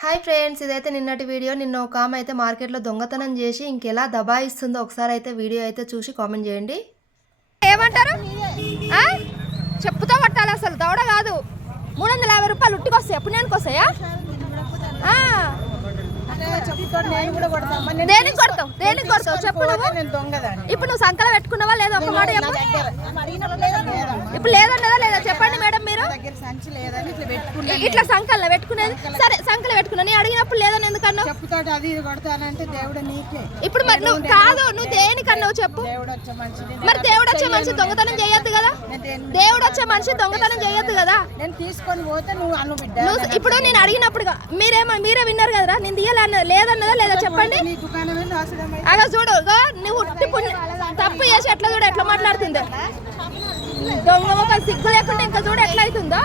Hi friends, ఇదైతే నిన్నటి video. నిన్న ఒక ఆమె అయితే మార్కెట్లో దొంగతనం చేసి ఇంకెలా దబాయిస్తుందో ఒకసారి అయితే వీడియో అయితే చూసి కామెంట్ చేయండి. ఏమంటారు? చెప్పుతో కొట్టాలి, అసలు దౌడ కాదు. 350 రూపాయలు ఉట్టికి వస్తాయి, పుణ్యానికి వస్తాయా? దేనికి కొడతావు? దేనికి కొడతావు చెప్పు. ఇప్పుడు నువ్వు సంకలం పెట్టుకున్నావా లేదా? ఒక మాట చెప్పు. ఇప్పుడు లేదన్నదా లేదా చెప్పండి మేడం. మీరు ఇట్లా సంకల్లో పెట్టుకునేది సరే, సంకలం పెట్టుకున్నా. నేను అడిగినప్పుడు లేదని ఎందుకన్నా? ఇప్పుడు మరి నువ్వు కాదు, నువ్వు దేనికన్నావు చెప్పు. మరి దేవుడు వచ్చే మనిషి దొంగతనం చేయొద్దు కదా? దేవుడు వచ్చే మనిషి దొంగతనం చేయొద్దు కదా? ఇప్పుడు నేను అడిగినప్పుడు మీరే విన్నారు కదరా, నేను తీయాలన్న లేదన్నదా లేదా చెప్పండి. అలా చూడు, నువ్వు తప్పు చేసి ఎట్లా చూడు, ఎట్లా మాట్లాడుతుందో. దొంగ ఒక సిగ్గు లేకుండా ఇంకా చూడు ఎట్లా అవుతుందో.